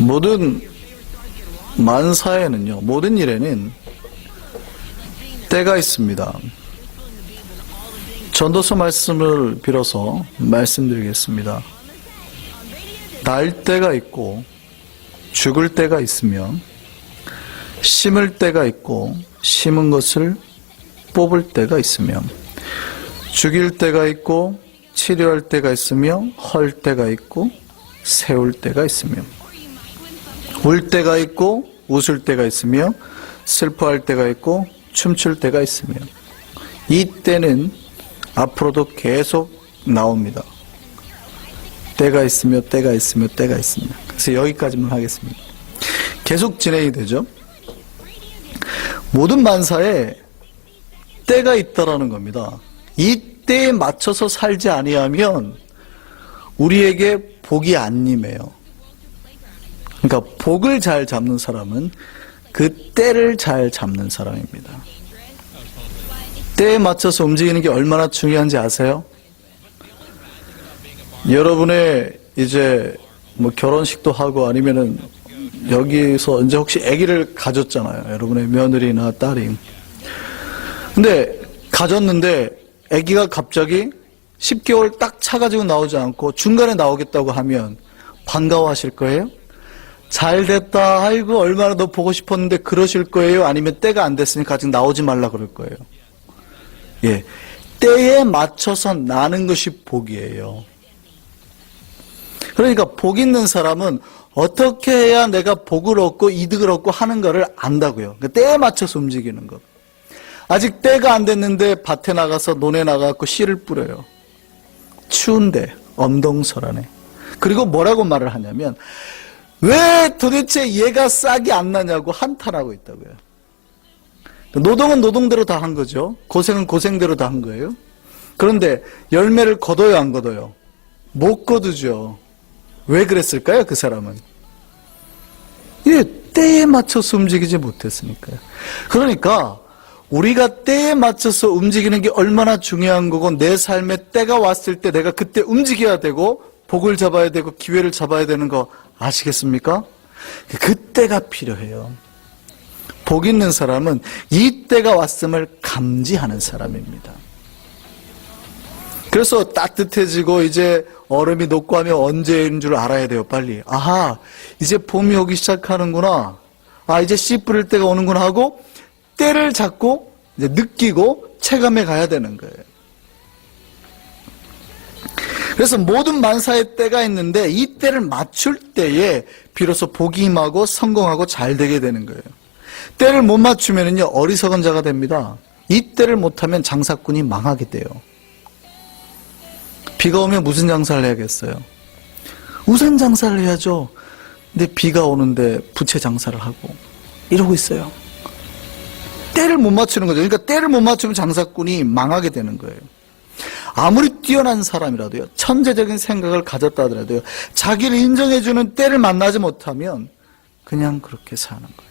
모든 만사에는요, 모든 일에는 때가 있습니다. 전도서 말씀을 빌어서 말씀드리겠습니다. 날 때가 있고 죽을 때가 있으며 심을 때가 있고 심은 것을 뽑을 때가 있으며 죽일 때가 있고 치료할 때가 있으며 헐 때가 있고 세울 때가 있으며 울 때가 있고 웃을 때가 있으며 슬퍼할 때가 있고 춤출 때가 있으며 이 때는 앞으로도 계속 나옵니다. 때가 있으며 때가 있으며 때가 있으며. 그래서 여기까지만 하겠습니다. 계속 진행이 되죠. 모든 만사에 때가 있다라는 겁니다. 이 때에 맞춰서 살지 아니하면 우리에게 복이 안 임해요. 그러니까 복을 잘 잡는 사람은 그 때를 잘 잡는 사람입니다. 때에 맞춰서 움직이는 게 얼마나 중요한지 아세요? 여러분의 이제 뭐 결혼식도 하고 아니면은 여기서 이제 혹시 아기를 가졌잖아요. 여러분의 며느리나 딸이. 근데 가졌는데 아기가 갑자기 10개월 딱 차가지고 나오지 않고 중간에 나오겠다고 하면 반가워하실 거예요? 잘 됐다. 아이고 얼마나 너 보고 싶었는데 그러실 거예요? 아니면 때가 안 됐으니까 아직 나오지 말라 그럴 거예요? 예, 때에 맞춰서 나는 것이 복이에요. 그러니까 복 있는 사람은 어떻게 해야 내가 복을 얻고 이득을 얻고 하는 거를 안다고요. 그러니까 때에 맞춰서 움직이는 것. 아직 때가 안 됐는데 밭에 나가서 논에 나가서 씨를 뿌려요. 추운데 엄동설하네. 그리고 뭐라고 말을 하냐면 왜 도대체 얘가 싹이 안 나냐고 한탄하고 있다고요. 노동은 노동대로 다 한 거죠. 고생은 고생대로 다 한 거예요. 그런데 열매를 거둬요, 안 거둬요? 못 거두죠. 왜 그랬을까요, 그 사람은? 예, 때에 맞춰서 움직이지 못했으니까요. 그러니까 우리가 때에 맞춰서 움직이는 게 얼마나 중요한 거고 내 삶에 때가 왔을 때 내가 그때 움직여야 되고 복을 잡아야 되고 기회를 잡아야 되는 거 아시겠습니까? 그때가 필요해요. 복 있는 사람은 이 때가 왔음을 감지하는 사람입니다. 그래서 따뜻해지고 이제 얼음이 녹고 하면 언제인 줄 알아야 돼요, 빨리. 아하, 이제 봄이 오기 시작하는구나. 아, 이제 씨 뿌릴 때가 오는구나 하고 때를 잡고 이제 느끼고 체감해 가야 되는 거예요. 그래서 모든 만사의 때가 있는데 이 때를 맞출 때에 비로소 복이 임하고 성공하고 잘 되게 되는 거예요. 때를 못 맞추면은요, 어리석은 자가 됩니다. 이 때를 못하면 장사꾼이 망하게 돼요. 비가 오면 무슨 장사를 해야겠어요? 우산 장사를 해야죠. 근데 비가 오는데 부채 장사를 하고 이러고 있어요. 때를 못 맞추는 거죠. 그러니까 때를 못 맞추면 장사꾼이 망하게 되는 거예요. 아무리 뛰어난 사람이라도요, 천재적인 생각을 가졌다 하더라도요, 자기를 인정해주는 때를 만나지 못하면 그냥 그렇게 사는 거예요.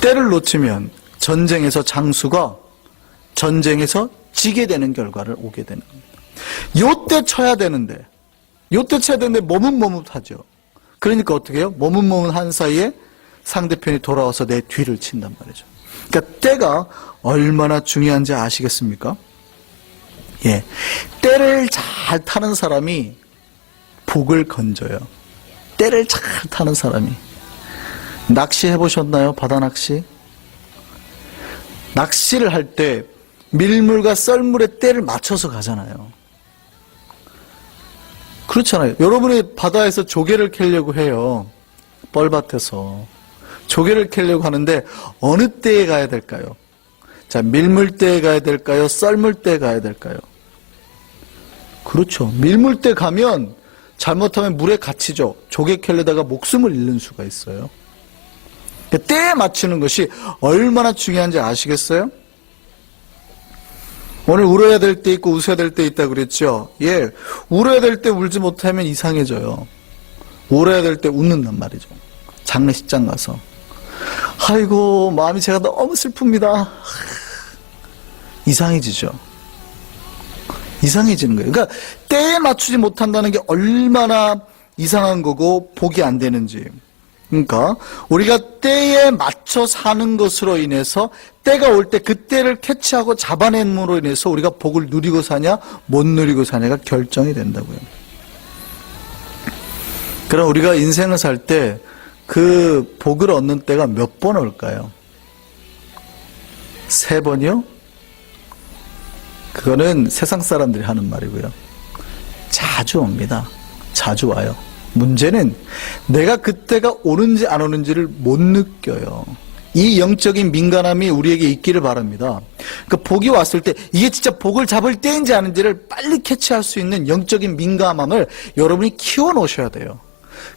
때를 놓치면 전쟁에서 장수가 전쟁에서 지게 되는 결과를 오게 되는 겁니다. 요때 쳐야 되는데 몸은 머뭇하죠. 그러니까 어떻게 해요? 몸은 머뭇한 사이에 상대편이 돌아와서 내 뒤를 친단 말이죠. 그러니까 때가 얼마나 중요한지 아시겠습니까? 예, 때를 잘 타는 사람이 복을 건져요. 때를 잘 타는 사람이. 낚시 해보셨나요? 바다 낚시? 낚시를 할 때 밀물과 썰물의 때를 맞춰서 가잖아요. 그렇잖아요. 여러분이 바다에서 조개를 캐려고 해요. 뻘밭에서. 조개를 캐려고 하는데 어느 때에 가야 될까요? 자, 밀물 때에 가야 될까요? 썰물 때에 가야 될까요? 그렇죠. 밀물 때 가면 잘못하면 물에 갇히죠. 조개 캐려다가 목숨을 잃는 수가 있어요. 때에 맞추는 것이 얼마나 중요한지 아시겠어요? 오늘 울어야 될 때 있고 웃어야 될 때 있다고 그랬죠? 예, 울어야 될 때 울지 못하면 이상해져요. 울어야 될 때 웃는단 말이죠. 장례식장 가서. 아이고, 마음이 제가 너무 슬픕니다. 이상해지죠. 이상해지는 거예요. 그러니까 때에 맞추지 못한다는 게 얼마나 이상한 거고 복이 안 되는지. 그러니까 우리가 때에 맞춰 사는 것으로 인해서 때가 올 때 그 때를 캐치하고 잡아냄으로 인해서 우리가 복을 누리고 사냐 못 누리고 사냐가 결정이 된다고요. 그럼 우리가 인생을 살 때 그 복을 얻는 때가 몇 번 올까요? 3번이요? 그거는 세상 사람들이 하는 말이고요. 자주 옵니다. 자주 와요. 문제는 내가 그때가 오는지 안 오는지를 못 느껴요. 이 영적인 민감함이 우리에게 있기를 바랍니다. 그 복이 왔을 때 이게 진짜 복을 잡을 때인지 아닌지를 빨리 캐치할 수 있는 영적인 민감함을 여러분이 키워 놓으셔야 돼요.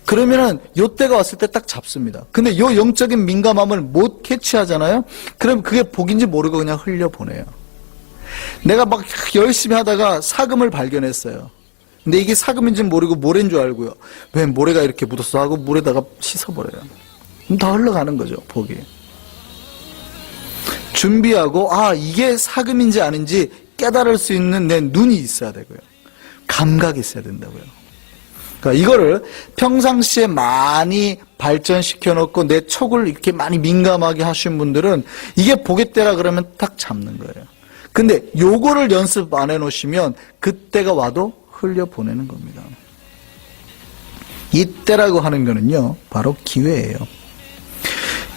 그러면은 요 때가 왔을 때 딱 잡습니다. 근데 요 영적인 민감함을 못 캐치하잖아요. 그럼 그게 복인지 모르고 그냥 흘려보내요. 내가 막 열심히 하다가 사금을 발견했어요. 근데 이게 사금인지 모르고 모래인 줄 알고요. 왜 모래가 이렇게 묻었어 하고 물에다가 씻어버려요. 그럼 다 흘러가는 거죠, 복이. 준비하고 이게 사금인지 아닌지 깨달을 수 있는 내 눈이 있어야 되고요. 감각이 있어야 된다고요. 그러니까 이거를 평상시에 많이 발전시켜 놓고 내 촉을 이렇게 많이 민감하게 하신 분들은 이게 복의 때라 그러면 딱 잡는 거예요. 근데 요거를 연습 안 해놓으시면 그때가 와도 흘려보내는 겁니다. 이때라고 하는 거는요, 바로 기회예요.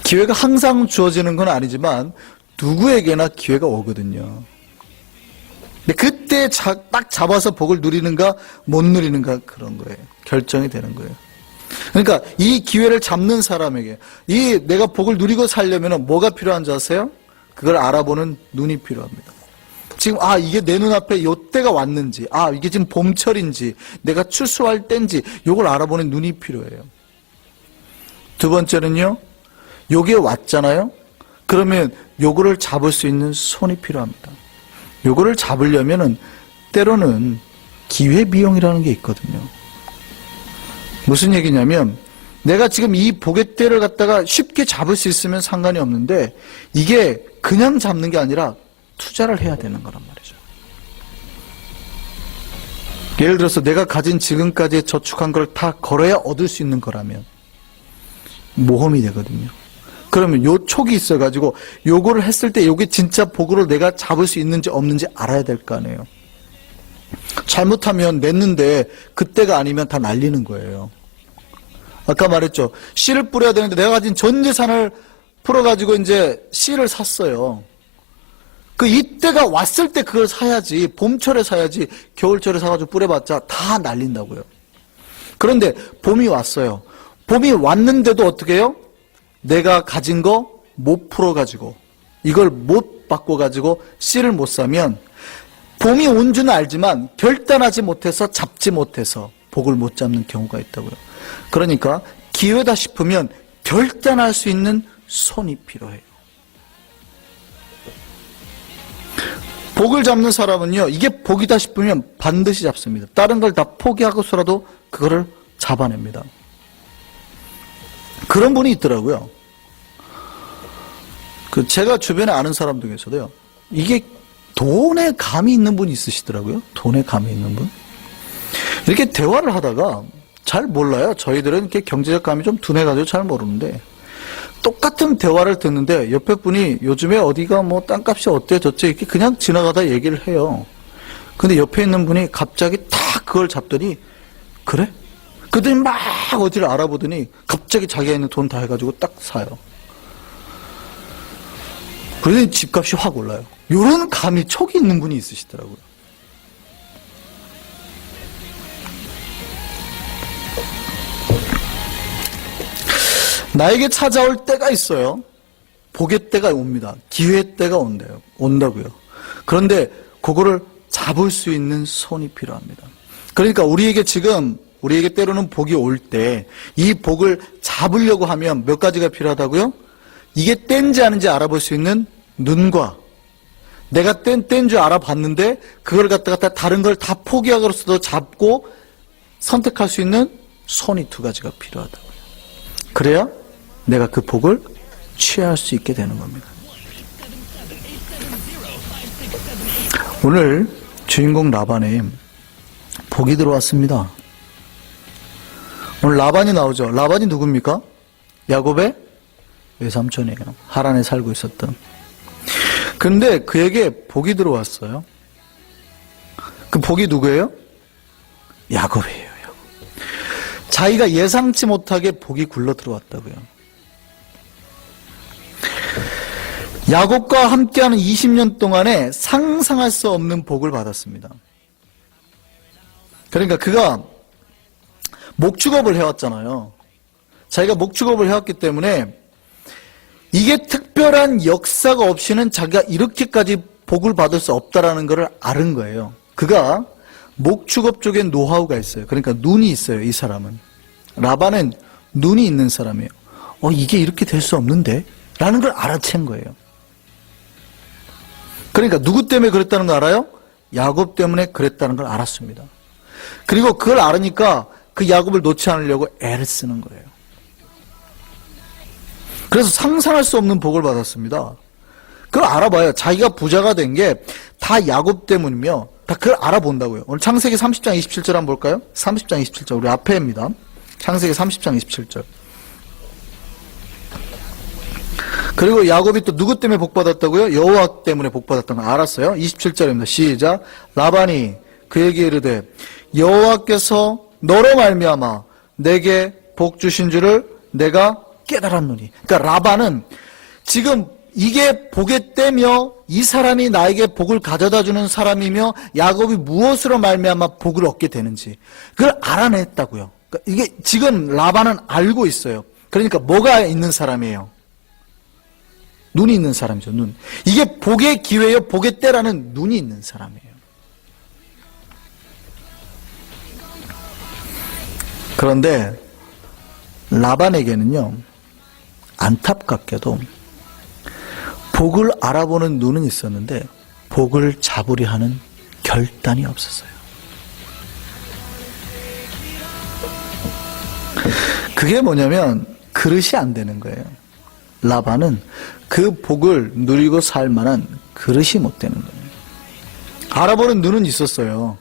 기회가 항상 주어지는 건 아니지만 누구에게나 기회가 오거든요. 근데 그때 딱 잡아서 복을 누리는가 못 누리는가 그런 거예요. 결정이 되는 거예요. 그러니까 이 기회를 잡는 사람에게 이 내가 복을 누리고 살려면 뭐가 필요한지 아세요? 그걸 알아보는 눈이 필요합니다. 지금 이게 내 눈앞에 요 때가 왔는지 이게 지금 봄철인지 내가 추수할 때인지 요걸 알아보는 눈이 필요해요. 두 번째는요, 요게 왔잖아요. 그러면 요거를 잡을 수 있는 손이 필요합니다. 요거를 잡으려면은 때로는 기회비용이라는 게 있거든요. 무슨 얘기냐면 내가 지금 이 복의 때를 갖다가 쉽게 잡을 수 있으면 상관이 없는데 이게 그냥 잡는 게 아니라 투자를 해야 되는 거란 말이죠. 예를 들어서 내가 가진 지금까지 저축한 걸 다 걸어야 얻을 수 있는 거라면 모험이 되거든요. 그러면 요 촉이 있어가지고 요거를 했을 때 요게 진짜 복으로 내가 잡을 수 있는지 없는지 알아야 될 거 아니에요. 잘못하면 냈는데 그때가 아니면 다 날리는 거예요. 아까 말했죠. 씨를 뿌려야 되는데 내가 가진 전 재산을 풀어가지고 이제 씨를 샀어요. 그 이때가 왔을 때 그걸 사야지, 봄철에 사야지, 겨울철에 사가지고 뿌려봤자 다 날린다고요. 그런데 봄이 왔어요. 봄이 왔는데도 어떻게 해요? 내가 가진 거 못 풀어가지고 이걸 못 바꿔가지고 씨를 못 사면 봄이 온 줄은 알지만 결단하지 못해서 잡지 못해서 복을 못 잡는 경우가 있다고요. 그러니까 기회다 싶으면 결단할 수 있는 손이 필요해요. 복을 잡는 사람은요, 이게 복이다 싶으면 반드시 잡습니다. 다른 걸 다 포기하고서라도 그거를 잡아냅니다. 그런 분이 있더라고요. 제가 주변에 아는 사람 중에서도요, 이게 돈에 감이 있는 분이 있으시더라고요. 돈에 감이 있는 분. 이렇게 대화를 하다가 잘 몰라요. 저희들은 이렇게 경제적 감이 좀 둔해가지고 잘 모르는데, 똑같은 대화를 듣는데 옆에 분이 요즘에 어디가 뭐 땅값이 어때 저때 이렇게 그냥 지나가다 얘기를 해요. 근데 옆에 있는 분이 갑자기 딱 그걸 잡더니 그래? 그들이 막 어디를 알아보더니 갑자기 자기가 있는 돈 다 해가지고 딱 사요. 그러더니 집값이 확 올라요. 이런 감이 촉이 있는 분이 있으시더라고요. 나에게 찾아올 때가 있어요. 복의 때가 옵니다. 기회의 때가 온다고요. 그런데 그거를 잡을 수 있는 손이 필요합니다. 그러니까 우리에게 때로는 복이 올 때 이 복을 잡으려고 하면 몇 가지가 필요하다고요? 이게 때인지 아닌지 알아볼 수 있는 눈과 내가 땐 줄 알아봤는데 그걸 갖다가 다른 걸 다 포기하고서도 잡고 선택할 수 있는 손이 두 가지가 필요하다고요. 그래야 내가 그 복을 취할 수 있게 되는 겁니다. 오늘 주인공 라반에 복이 들어왔습니다. 오늘 라반이 나오죠. 라반이 누굽니까? 야곱의 외삼촌이에요. 하란에 살고 있었던. 그런데 그에게 복이 들어왔어요. 그 복이 누구예요? 야곱이에요. 야곱. 자기가 예상치 못하게 복이 굴러 들어왔다고요. 야곱과 함께하는 20년 동안에 상상할 수 없는 복을 받았습니다. 그러니까 그가 목축업을 해왔잖아요. 자기가 목축업을 해왔기 때문에 이게 특별한 역사가 없이는 자기가 이렇게까지 복을 받을 수 없다라는 것을 아는 거예요. 그가 목축업 쪽에 노하우가 있어요. 그러니까 눈이 있어요. 이 사람은. 라반은 눈이 있는 사람이에요. 이게 이렇게 될 수 없는데? 라는 걸 알아챈 거예요. 그러니까 누구 때문에 그랬다는 거 알아요? 야곱 때문에 그랬다는 걸 알았습니다. 그리고 그걸 알으니까 그 야곱을 놓지 않으려고 애를 쓰는 거예요. 그래서 상상할 수 없는 복을 받았습니다. 그걸 알아봐요. 자기가 부자가 된 게 다 야곱 때문이며 다 그걸 알아본다고요. 오늘 창세기 30장 27절 한번 볼까요? 30장 27절 우리 앞에입니다. 창세기 30장 27절. 그리고 야곱이 또 누구 때문에 복받았다고요? 여호와 때문에 복받았다는 거 알았어요. 27절입니다. 시작. 라반이 그에게 이르되 여호와께서 너로 말미암아 내게 복 주신 줄을 내가 깨달았노니. 그러니까 라반은 지금 이게 복의 때며 이 사람이 나에게 복을 가져다 주는 사람이며 야곱이 무엇으로 말미암아 복을 얻게 되는지 그걸 알아냈다고요. 그러니까 이게 지금 라반은 알고 있어요. 그러니까 뭐가 있는 사람이에요? 눈이 있는 사람이죠. 눈. 이게 복의 기회요, 복의 때라는 눈이 있는 사람이에요. 그런데 라반에게는요, 안타깝게도 복을 알아보는 눈은 있었는데 복을 잡으려 하는 결단이 없었어요. 그게 뭐냐면 그릇이 안 되는 거예요. 라반은 그 복을 누리고 살 만한 그릇이 못 되는 거예요. 알아보는 눈은 있었어요.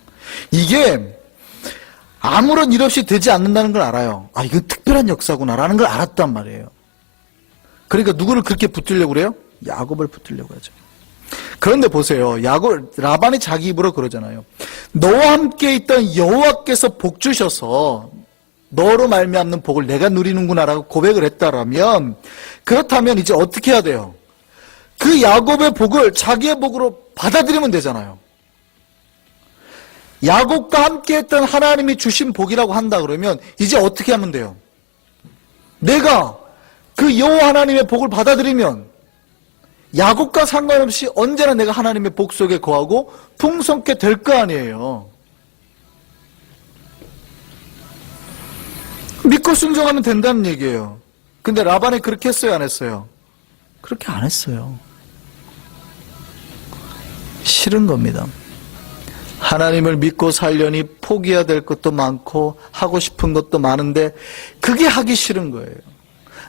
이게 아무런 일 없이 되지 않는다는 걸 알아요. 이건 특별한 역사구나라는 걸 알았단 말이에요. 그러니까 누구를 그렇게 붙들려고 그래요? 야곱을 붙들려고 하죠. 그런데 보세요. 라반이 자기 입으로 그러잖아요. 너와 함께 있던 여호와께서 복 주셔서 너로 말미암는 복을 내가 누리는구나라고 고백을 했다라면, 그렇다면 이제 어떻게 해야 돼요? 그 야곱의 복을 자기의 복으로 받아들이면 되잖아요. 야곱과 함께 했던 하나님이 주신 복이라고 한다 그러면 이제 어떻게 하면 돼요? 내가 그 여호와 하나님의 복을 받아들이면 야곱과 상관없이 언제나 내가 하나님의 복 속에 거하고 풍성케 될 거 아니에요. 믿고 순종하면 된다는 얘기예요. 근데 라반이 그렇게 했어요, 안 했어요? 그렇게 안 했어요. 싫은 겁니다. 하나님을 믿고 살려니 포기해야 될 것도 많고 하고 싶은 것도 많은데 그게 하기 싫은 거예요.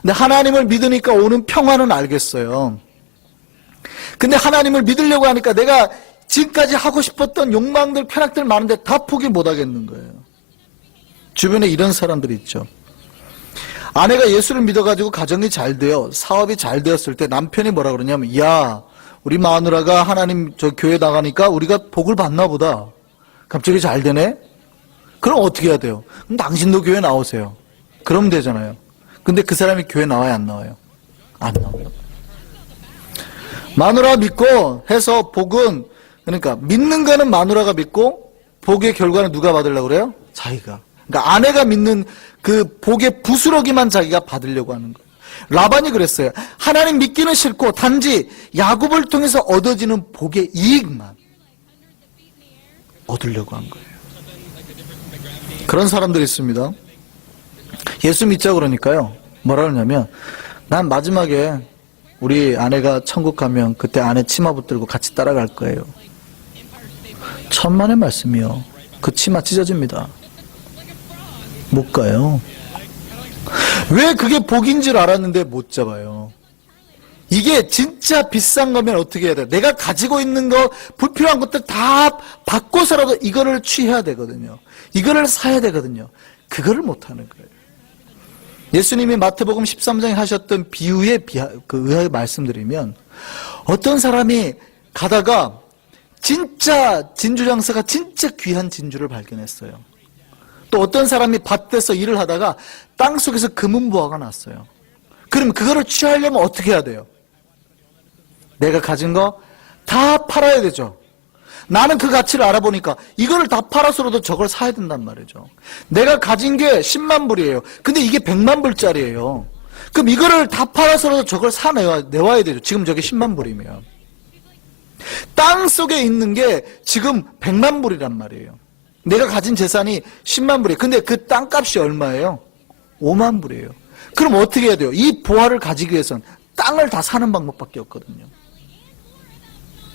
근데 하나님을 믿으니까 오는 평화는 알겠어요. 근데 하나님을 믿으려고 하니까 내가 지금까지 하고 싶었던 욕망들, 쾌락들 많은데 다 포기 못 하겠는 거예요. 주변에 이런 사람들이 있죠. 아내가 예수를 믿어가지고 가정이 잘 돼요. 사업이 잘 되었을 때 남편이 뭐라 그러냐면, 야, 우리 마누라가 하나님 저 교회 나가니까 우리가 복을 받나 보다. 갑자기 잘 되네? 그럼 어떻게 해야 돼요? 그럼 당신도 교회 나오세요. 그러면 되잖아요. 근데 그 사람이 교회 나와요, 안 나와요? 안 나와요. 마누라 믿고 해서 복은, 그러니까 믿는 거는 마누라가 믿고 복의 결과는 누가 받으려고 그래요? 자기가. 그러니까 아내가 믿는 그 복의 부스러기만 자기가 받으려고 하는 거예요. 라반이 그랬어요. 하나님 믿기는 싫고 단지 야곱을 통해서 얻어지는 복의 이익만 얻으려고 한 거예요. 그런 사람들이 있습니다. 예수 믿자 그러니까요. 뭐라 그러냐면, 난 마지막에 우리 아내가 천국 가면 그때 아내 치마 붙들고 같이 따라갈 거예요. 천만의 말씀이요. 그 치마 찢어집니다. 못 가요. 왜 그게 복인 줄 알았는데 못 잡아요? 이게 진짜 비싼 거면 어떻게 해야 돼요? 내가 가지고 있는 거, 불필요한 것들 다 바꿔서라도 이거를 취해야 되거든요. 이거를 사야 되거든요. 그거를 못 하는 거예요. 예수님이 마태복음 13장에 하셨던 비유에 의하여 말씀드리면 어떤 사람이 가다가 진짜 진주장사가 진짜 귀한 진주를 발견했어요. 또 어떤 사람이 밭에서 일을 하다가 땅속에서 금은보화가 났어요. 그럼 그거를 취하려면 어떻게 해야 돼요? 내가 가진 거 다 팔아야 되죠. 나는 그 가치를 알아보니까 이거를 다 팔아서라도 저걸 사야 된단 말이죠. 내가 가진 게 10만 불이에요. 근데 이게 100만 불짜리예요. 그럼 이거를 다 팔아서라도 저걸 내와야 되죠. 지금 저게 10만 불이면. 땅 속에 있는 게 지금 100만 불이란 말이에요. 내가 가진 재산이 10만 불이에요. 근데 그 땅값이 얼마예요? 5만 불이에요. 그럼 어떻게 해야 돼요? 이 보화를 가지기 위해서는 땅을 다 사는 방법밖에 없거든요.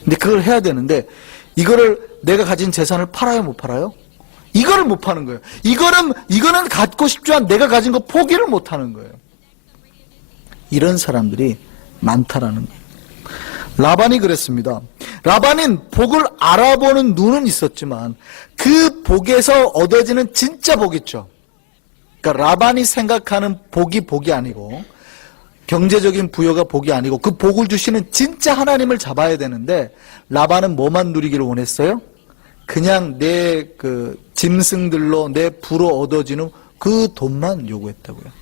근데 그걸 해야 되는데 이거를 내가 가진 재산을 팔아요, 못 팔아요? 이거를 못 파는 거예요. 이거는 갖고 싶지만 내가 가진 거 포기를 못 하는 거예요. 이런 사람들이 많다라는 거예요. 라반이 그랬습니다. 라반은 복을 알아보는 눈은 있었지만 그 복에서 얻어지는 진짜 복 있죠. 그러니까 라반이 생각하는 복이 아니고 경제적인 부여가 복이 아니고 그 복을 주시는 진짜 하나님을 잡아야 되는데 라반은 뭐만 누리기를 원했어요? 그냥 내 그 짐승들로 내 부로 얻어지는 그 돈만 요구했다고요.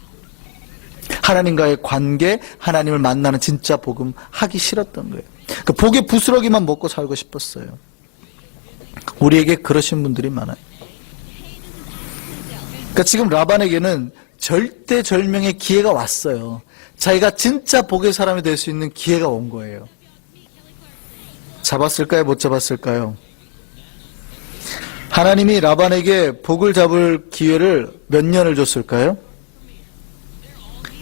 하나님과의 관계, 하나님을 만나는 진짜 복음 하기 싫었던 거예요. 그 복의 부스러기만 먹고 살고 싶었어요. 우리에게 그러신 분들이 많아요. 그러니까 지금 라반에게는 절대절명의 기회가 왔어요. 자기가 진짜 복의 사람이 될 수 있는 기회가 온 거예요. 잡았을까요? 못 잡았을까요? 하나님이 라반에게 복을 잡을 기회를 몇 년을 줬을까요?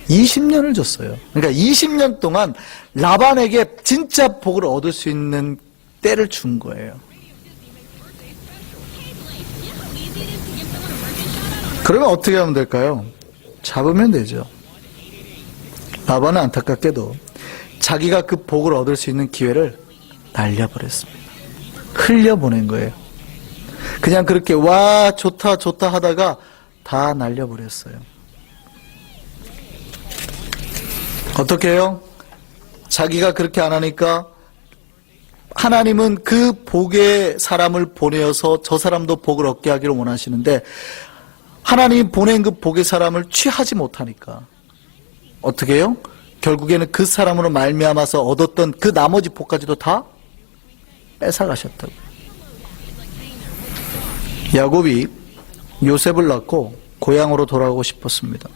20년을 줬어요. 그러니까 20년 동안 라반에게 진짜 복을 얻을 수 있는 때를 준 거예요. 그러면 어떻게 하면 될까요? 잡으면 되죠. 라반은 안타깝게도 자기가 그 복을 얻을 수 있는 기회를 날려버렸습니다. 흘려보낸 거예요. 그냥 그렇게 와 좋다 좋다 하다가 다 날려버렸어요. 어떻게 해요? 자기가 그렇게 안 하니까 하나님은 그 복의 사람을 보내어서 저 사람도 복을 얻게 하기를 원하시는데 하나님이 보낸 그 복의 사람을 취하지 못하니까 어떻게 해요? 결국에는 그 사람으로 말미암아서 얻었던 그 나머지 복까지도 다 뺏어가셨다고. 야곱이 요셉을 낳고 고향으로 돌아가고 싶었습니다.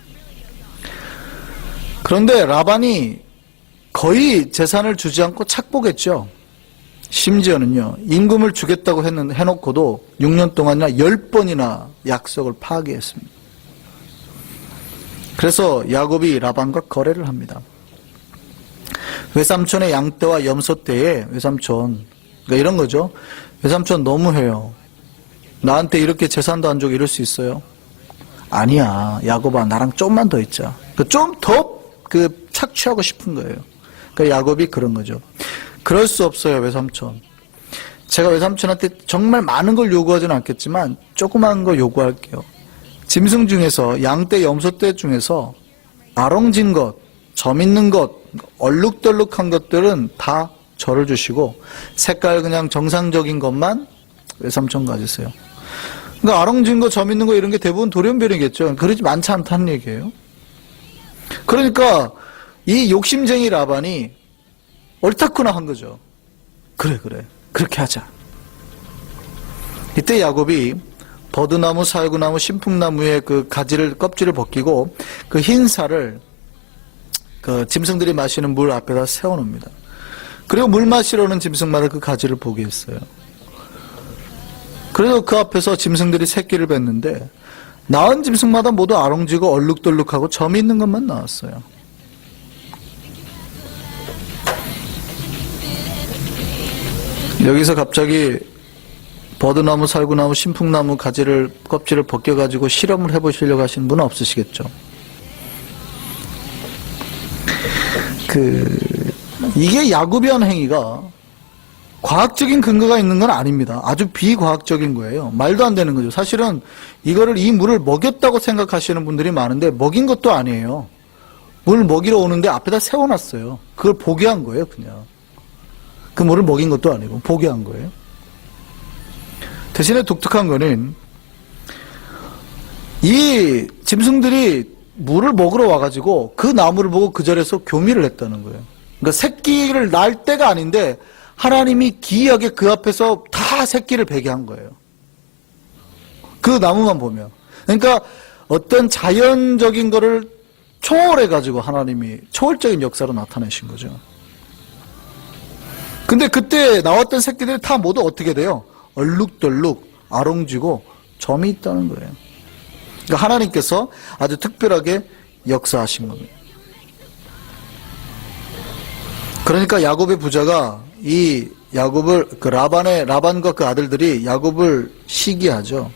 그런데 라반이 거의 재산을 주지 않고 착복했죠. 심지어는요, 임금을 주겠다고 해놓고도 6년 동안이나 10번이나 약속을 파기했습니다. 그래서 야곱이 라반과 거래를 합니다. 외삼촌의 양떼와 염소떼에 외삼촌, 그러니까 이런 거죠. 외삼촌 너무해요. 나한테 이렇게 재산도 안 주고 이럴 수 있어요? 아니야, 야곱아, 나랑 좀만 더 있자. 좀 더 착취하고 싶은 거예요. 그러니까 야곱이 그런 거죠. 그럴 수 없어요, 외삼촌. 제가 외삼촌한테 정말 많은 걸 요구하지는 않겠지만 조그마한 거 요구할게요. 짐승 중에서 양떼, 염소떼 중에서 아롱진 것, 점 있는 것, 얼룩덜룩한 것들은 다 저를 주시고 색깔 그냥 정상적인 것만 외삼촌 가지세요. 그러니까 아롱진 거, 점 있는 거 이런 게 대부분 돌연변이겠죠. 그러지 많지 않다는 얘기예요. 그러니까 이 욕심쟁이 라반이 옳다구나 한 거죠. 그래 그렇게 하자. 이때 야곱이 버드나무, 살구나무, 신풍나무의 그 가지를 껍질을 벗기고 그 흰 살을 그 짐승들이 마시는 물 앞에다 세워놓습니다. 그리고 물 마시러 오는 짐승마다 그 가지를 보게 했어요. 그래서 그 앞에서 짐승들이 새끼를 뱉는데 낳은 짐승마다 모두 아롱지고 얼룩덜룩하고 점이 있는 것만 나왔어요. 여기서 갑자기 버드나무, 살구나무, 신풍나무 가지를 껍질을 벗겨가지고 실험을 해보시려고 하시는 분은 없으시겠죠. 이게 야곱이 한 행위가 과학적인 근거가 있는 건 아닙니다. 아주 비과학적인 거예요. 말도 안 되는 거죠. 사실은 이거를 이 물을 먹였다고 생각하시는 분들이 많은데 먹인 것도 아니에요. 물 먹이러 오는데 앞에다 세워놨어요. 그걸 보게 한 거예요, 그냥. 그 물을 먹인 것도 아니고 보게 한 거예요. 대신에 독특한 거는 이 짐승들이 물을 먹으러 와가지고 그 나무를 보고 그 자리에서 교미를 했다는 거예요. 그러니까 새끼를 낳을 때가 아닌데 하나님이 기이하게 그 앞에서 다 새끼를 베게 한 거예요. 그 나무만 보면. 그러니까 어떤 자연적인 거를 초월해가지고 하나님이 초월적인 역사로 나타내신 거죠. 근데 그때 나왔던 새끼들이 다 모두 어떻게 돼요? 얼룩덜룩 아롱지고 점이 있다는 거예요. 그러니까 하나님께서 아주 특별하게 역사하신 겁니다. 그러니까 야곱의 부자가 이 야곱을 라반과 그 아들들이 야곱을 시기하죠.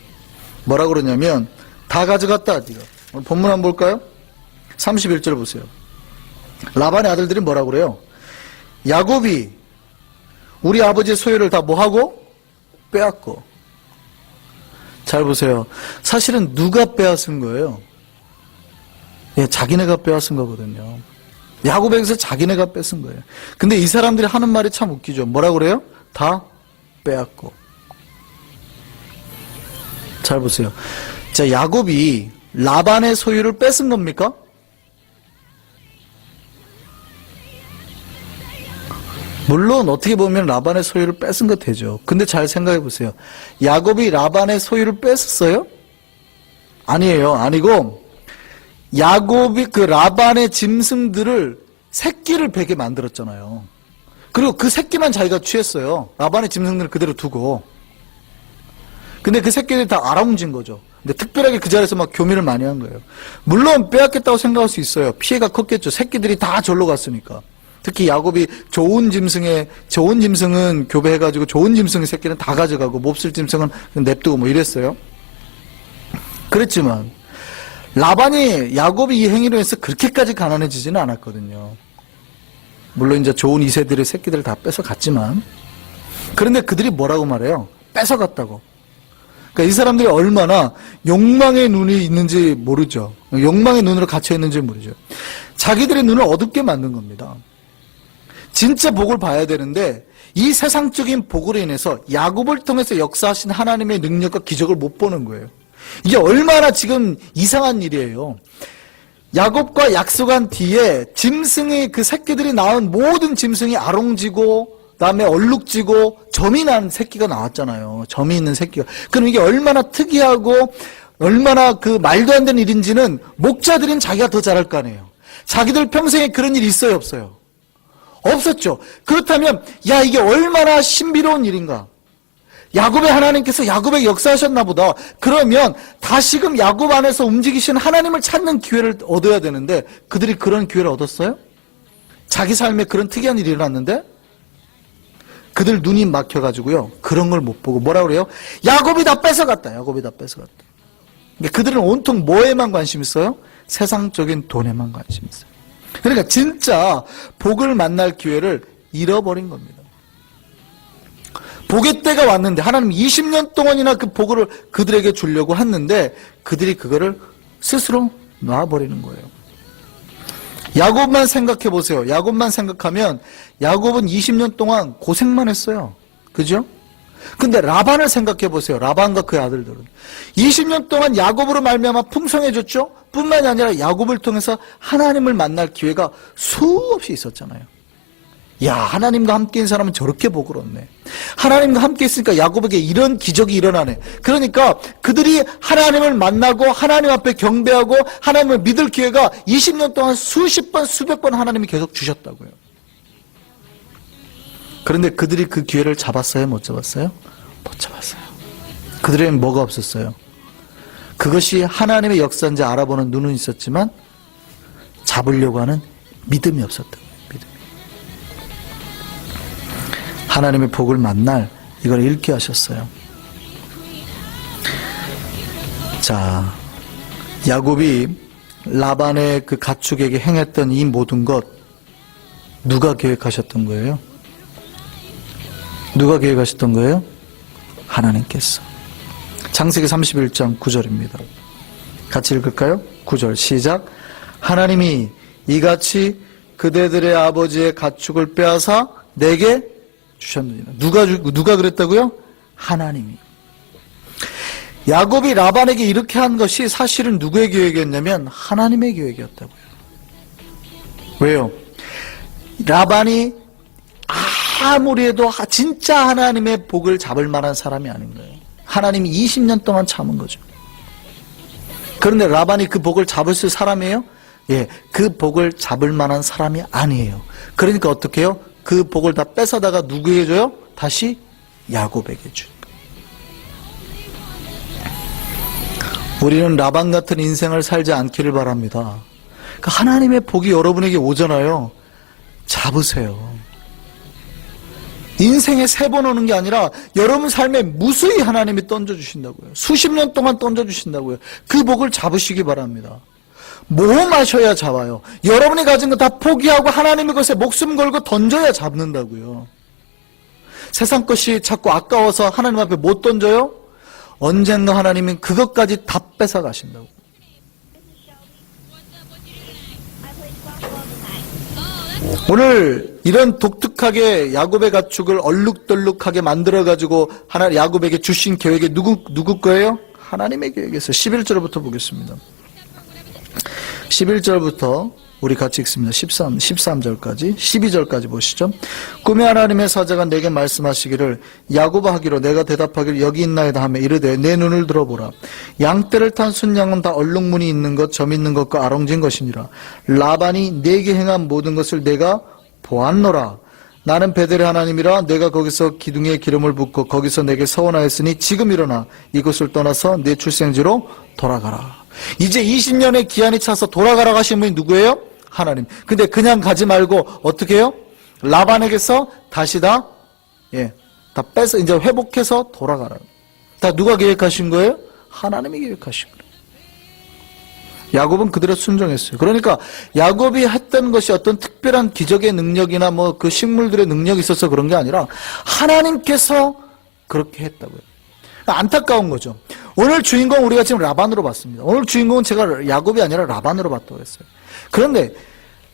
뭐라 그러냐면 다 가져갔다. 오늘 본문 한번 볼까요? 31절 보세요. 라반의 아들들이 뭐라 그래요? 야곱이 우리 아버지의 소유를 다 뭐하고? 빼앗고. 잘 보세요. 사실은 누가 빼앗은 거예요? 예, 자기네가 빼앗은 거거든요. 야곱에게서 자기네가 뺏은 거예요. 근데 이 사람들이 하는 말이 참 웃기죠. 뭐라 그래요? 다 빼앗고. 잘 보세요. 자, 야곱이 라반의 소유를 뺏은 겁니까? 물론 어떻게 보면 라반의 소유를 뺏은 것 되죠. 근데 잘 생각해 보세요. 야곱이 라반의 소유를 뺏었어요? 아니에요. 아니고 야곱이 그 라반의 짐승들을 새끼를 베게 만들었잖아요. 그리고 그 새끼만 자기가 취했어요. 라반의 짐승들을 그대로 두고. 근데 그 새끼들이 다 알아움진 거죠. 근데 특별하게 그 자리에서 막 교미를 많이 한 거예요. 물론 빼앗겠다고 생각할 수 있어요. 피해가 컸겠죠. 새끼들이 다 절로 갔으니까. 특히 야곱이 좋은 짐승은 교배해가지고 좋은 짐승의 새끼는 다 가져가고 몹쓸 짐승은 냅두고 뭐 이랬어요. 그랬지만 라반이 야곱이 이 행위로 해서 그렇게까지 가난해지지는 않았거든요. 물론 이제 좋은 이세들의 새끼들을 다 뺏어갔지만 그런데 그들이 뭐라고 말해요? 뺏어갔다고. 그러니까 이 사람들이 얼마나 욕망의 눈이 있는지 모르죠. 욕망의 눈으로 갇혀 있는지 모르죠. 자기들의 눈을 어둡게 만든 겁니다. 진짜 복을 봐야 되는데 이 세상적인 복으로 인해서 야곱을 통해서 역사하신 하나님의 능력과 기적을 못 보는 거예요. 이게 얼마나 지금 이상한 일이에요. 야곱과 약속한 뒤에 짐승의 그 새끼들이 낳은 모든 짐승이 아롱지고 그다음에 얼룩지고 점이 난 새끼가 나왔잖아요. 점이 있는 새끼가. 그럼 이게 얼마나 특이하고 얼마나 그 말도 안 되는 일인지는 목자들인 자기가 더 잘 알 거 아니에요. 자기들 평생에 그런 일이 있어요, 없어요? 없었죠. 그렇다면 야 이게 얼마나 신비로운 일인가. 야곱의 하나님께서 야곱에게 역사하셨나 보다. 그러면 다시금 야곱 안에서 움직이신 하나님을 찾는 기회를 얻어야 되는데 그들이 그런 기회를 얻었어요? 자기 삶에 그런 특이한 일이 일어났는데 그들 눈이 막혀가지고요. 그런 걸 못 보고 뭐라 그래요? 야곱이 다 뺏어갔다. 야곱이 다 뺏어갔다. 그들은 온통 뭐에만 관심 있어요? 세상적인 돈에만 관심 있어요. 그러니까 진짜 복을 만날 기회를 잃어버린 겁니다. 복의 때가 왔는데 하나님 20년 동안이나 그 복을 그들에게 주려고 했는데 그들이 그거를 스스로 놔버리는 거예요. 야곱만 생각해 보세요. 야곱만 생각하면 야곱은 20년 동안 고생만 했어요. 그죠? 근데 라반을 생각해 보세요. 라반과 그의 아들들은 20년 동안 야곱으로 말미암아 풍성해졌죠. 뿐만이 아니라 야곱을 통해서 하나님을 만날 기회가 수없이 있었잖아요. 야, 하나님과 함께인 사람은 저렇게 복을 얻네. 하나님과 함께 있으니까 야곱에게 이런 기적이 일어나네. 그러니까 그들이 하나님을 만나고 하나님 앞에 경배하고 하나님을 믿을 기회가 20년 동안 수십 번 수백 번 하나님이 계속 주셨다고요. 그런데 그들이 그 기회를 잡았어요? 못 잡았어요? 못 잡았어요. 그들에겐 뭐가 없었어요? 그것이 하나님의 역사인지 알아보는 눈은 있었지만 잡으려고 하는 믿음이 없었던 거예요. 믿음이. 하나님의 복을 만날 이걸 잃게 하셨어요. 자, 야곱이 라반의 그 가축에게 행했던 이 모든 것 누가 계획하셨던 거예요? 누가 계획하셨던 거예요? 하나님께서. 창세기 31장 9절입니다. 같이 읽을까요? 9절 시작. 하나님이 이같이 그대들의 아버지의 가축을 빼앗아 내게 주셨느니라. 누가 그랬다고요? 하나님이. 야곱이 라반에게 이렇게 한 것이 사실은 누구의 계획이었냐면 하나님의 계획이었다고요. 왜요? 라반이 아무리 해도 진짜 하나님의 복을 잡을 만한 사람이 아닌 거예요. 하나님이 20년 동안 참은 거죠. 그런데 라반이 그 복을 잡을 수 있는 사람이에요? 예, 그 복을 잡을 만한 사람이 아니에요. 그러니까 어떻게 해요? 그 복을 다 뺏어다가 누구에게 줘요? 다시 야곱에게 줘요. 우리는 라반 같은 인생을 살지 않기를 바랍니다. 그러니까 하나님의 복이 여러분에게 오잖아요. 잡으세요. 인생에 3번 오는 게 아니라 여러분 삶에 무수히 하나님이 던져주신다고요. 수십 년 동안 던져주신다고요. 그 복을 잡으시기 바랍니다. 모험하셔야 잡아요. 여러분이 가진 거 다 포기하고 하나님의 것에 목숨 걸고 던져야 잡는다고요. 세상 것이 자꾸 아까워서 하나님 앞에 못 던져요? 언젠가 하나님은 그것까지 다 뺏어 가신다고. 오늘 이런 독특하게 야곱의 가축을 얼룩덜룩하게 만들어가지고 야곱에게 주신 계획이 누구 거예요? 하나님의 계획이었어요. 11절부터 보겠습니다. 11절부터 우리 같이 읽습니다. 13절까지 12절까지 보시죠. 꿈의 하나님의 사자가 내게 말씀하시기를 야곱아 하기로 내가 대답하기를 여기 있나이다 하며 이르되 내 눈을 들어보라. 양떼를 탄 순양은 다 얼룩무늬 있는 것 점 있는 것과 아롱진 것이니라. 라반이 내게 행한 모든 것을 내가 보았노라. 나는 베델의 하나님이라. 내가 거기서 기둥에 기름을 붓고 거기서 내게 서원하였으니 지금 일어나 이곳을 떠나서 내 출생지로 돌아가라. 이제 20년의 기한이 차서 돌아가라고 하신 분이 누구예요? 하나님. 근데 그냥 가지 말고 어떻게 해요? 라반에게서 다시 다 뺏어 이제 회복해서 돌아가라. 다 누가 계획하신 거예요? 하나님이 계획하신 거예요. 야곱은 그대로 순종했어요. 그러니까 야곱이 했던 것이 어떤 특별한 기적의 능력이나 뭐 그 식물들의 능력이 있어서 그런 게 아니라 하나님께서 그렇게 했다고요. 안타까운 거죠. 오늘 주인공 우리가 지금 라반으로 봤습니다. 오늘 주인공은 제가 야곱이 아니라 라반으로 봤다고 했어요. 그런데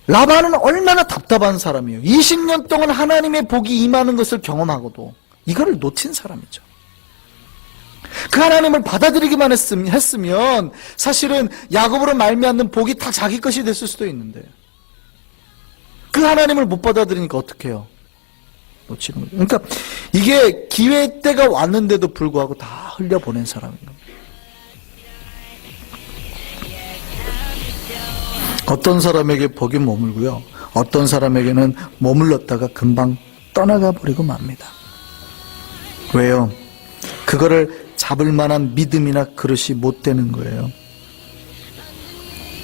라반은 얼마나 답답한 사람이에요. 20년 동안 하나님의 복이 임하는 것을 경험하고도 이거를 놓친 사람이죠. 그 하나님을 받아들이기만 했으면 사실은 야곱으로 말미암는 복이 다 자기 것이 됐을 수도 있는데 그 하나님을 못 받아들이니까 어떻게 해요? 놓치는 거죠. 그러니까 이게 기회 때가 왔는데도 불구하고 다 흘려보낸 사람인 겁니다. 어떤 사람에게 복이 머물고요. 어떤 사람에게는 머물렀다가 금방 떠나가 버리고 맙니다. 왜요? 그거를 잡을 만한 믿음이나 그릇이 못 되는 거예요.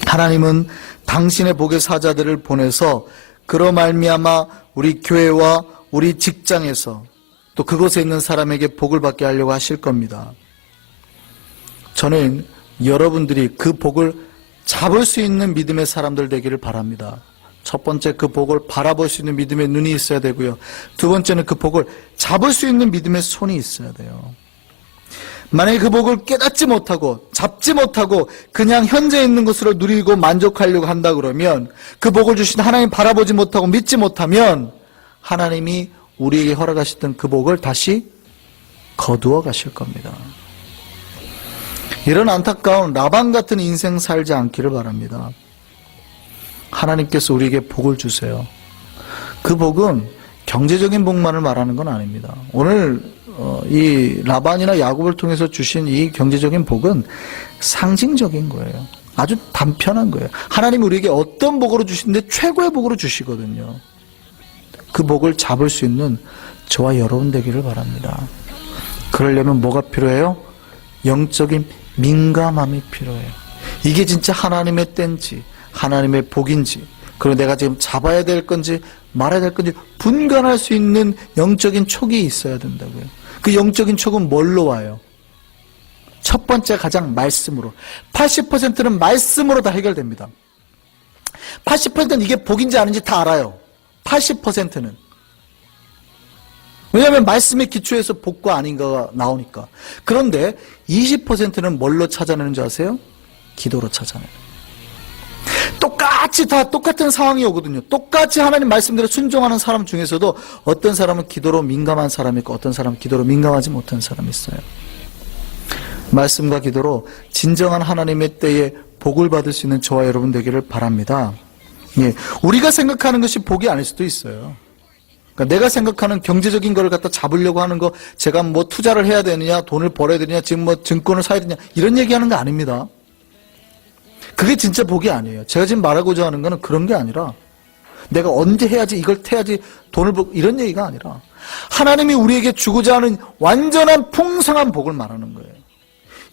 하나님은 당신의 복의 사자들을 보내서 그로 말미암아 우리 교회와 우리 직장에서 또 그곳에 있는 사람에게 복을 받게 하려고 하실 겁니다. 저는 여러분들이 그 복을 잡을 수 있는 믿음의 사람들 되기를 바랍니다. 첫 번째, 그 복을 바라볼 수 있는 믿음의 눈이 있어야 되고요. 두 번째는 그 복을 잡을 수 있는 믿음의 손이 있어야 돼요. 만약에 그 복을 깨닫지 못하고 잡지 못하고 그냥 현재 있는 것으로 누리고 만족하려고 한다 그러면 그 복을 주신 하나님 바라보지 못하고 믿지 못하면 하나님이 우리에게 허락하셨던 그 복을 다시 거두어 가실 겁니다. 이런 안타까운 라반 같은 인생 살지 않기를 바랍니다. 하나님께서 우리에게 복을 주세요. 그 복은 경제적인 복만을 말하는 건 아닙니다. 오늘 이 라반이나 야곱을 통해서 주신 이 경제적인 복은 상징적인 거예요. 아주 단편한 거예요. 하나님이 우리에게 어떤 복으로 주시는데 최고의 복으로 주시거든요. 그 복을 잡을 수 있는 저와 여러분 되기를 바랍니다. 그러려면 뭐가 필요해요? 영적인 민감함이 필요해요. 이게 진짜 하나님의 때인지 하나님의 복인지 그리고 내가 지금 잡아야 될 건지 말아야 될 건지 분간할 수 있는 영적인 촉이 있어야 된다고요. 그 영적인 촉은 뭘로 와요? 첫 번째 가장 말씀으로. 80%는 말씀으로 다 해결됩니다. 80%는 이게 복인지 아닌지 다 알아요. 80%는. 왜냐하면 말씀의 기초에서 복과 아닌가가 나오니까. 그런데 20%는 뭘로 찾아내는 줄 아세요? 기도로 찾아내는. 똑같이 다 똑같은 상황이 오거든요. 똑같이 하나님 말씀대로 순종하는 사람 중에서도 어떤 사람은 기도로 민감한 사람이 있고 어떤 사람은 기도로 민감하지 못한 사람이 있어요. 말씀과 기도로 진정한 하나님의 때에 복을 받을 수 있는 저와 여러분 되기를 바랍니다. 예, 우리가 생각하는 것이 복이 아닐 수도 있어요. 그러니까 내가 생각하는 경제적인 거를 갖다 잡으려고 하는 거, 제가 뭐 투자를 해야 되느냐, 돈을 벌어야 되느냐, 지금 뭐 증권을 사야 되느냐, 이런 얘기하는 거 아닙니다. 그게 진짜 복이 아니에요. 제가 지금 말하고자 하는 거는 그런 게 아니라 내가 언제 해야지, 이걸 해야지, 돈을 벌고 이런 얘기가 아니라 하나님이 우리에게 주고자 하는 완전한 풍성한 복을 말하는 거예요.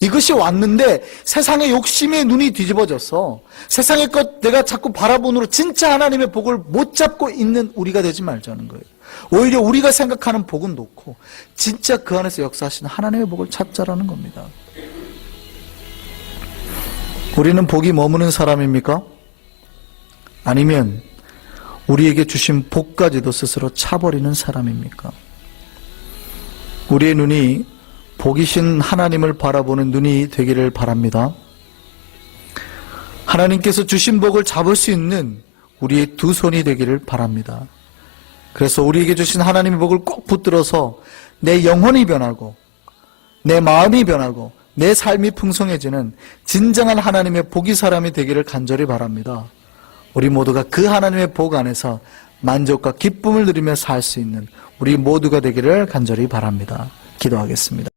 이것이 왔는데 세상의 욕심에 눈이 뒤집어져서 세상의 것 내가 자꾸 바라보느라 진짜 하나님의 복을 못 잡고 있는 우리가 되지 말자는 거예요. 오히려 우리가 생각하는 복은 놓고 진짜 그 안에서 역사하시는 하나님의 복을 찾자라는 겁니다. 우리는 복이 머무는 사람입니까? 아니면 우리에게 주신 복까지도 스스로 차버리는 사람입니까? 우리의 눈이 복이신 하나님을 바라보는 눈이 되기를 바랍니다. 하나님께서 주신 복을 잡을 수 있는 우리의 두 손이 되기를 바랍니다. 그래서 우리에게 주신 하나님의 복을 꼭 붙들어서 내 영혼이 변하고 내 마음이 변하고 내 삶이 풍성해지는 진정한 하나님의 복이 사람이 되기를 간절히 바랍니다. 우리 모두가 그 하나님의 복 안에서 만족과 기쁨을 누리며 살 수 있는 우리 모두가 되기를 간절히 바랍니다. 기도하겠습니다.